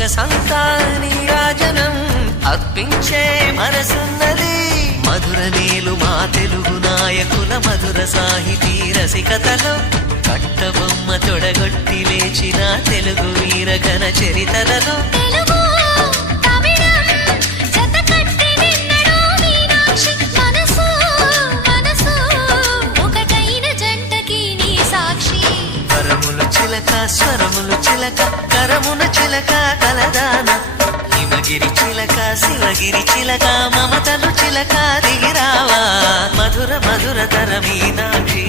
సొగసంతా నీరాజనం అర్పించే మనసున్నది. మధుర నీలు మా తెలుగు నాయకుల మధుర సాహితీ రసికతలో కట్టబొమ్మ తొడగొట్టి లేచిన తెలుగు వీరగణ చరితలలో స్వరములు చిలక కరమున చిలక కలదాన హిమగిరి చిలక శివగిరి చిలక మమతలు చిలక దిగిరావా మధుర మధుర తర మీనాక్షి.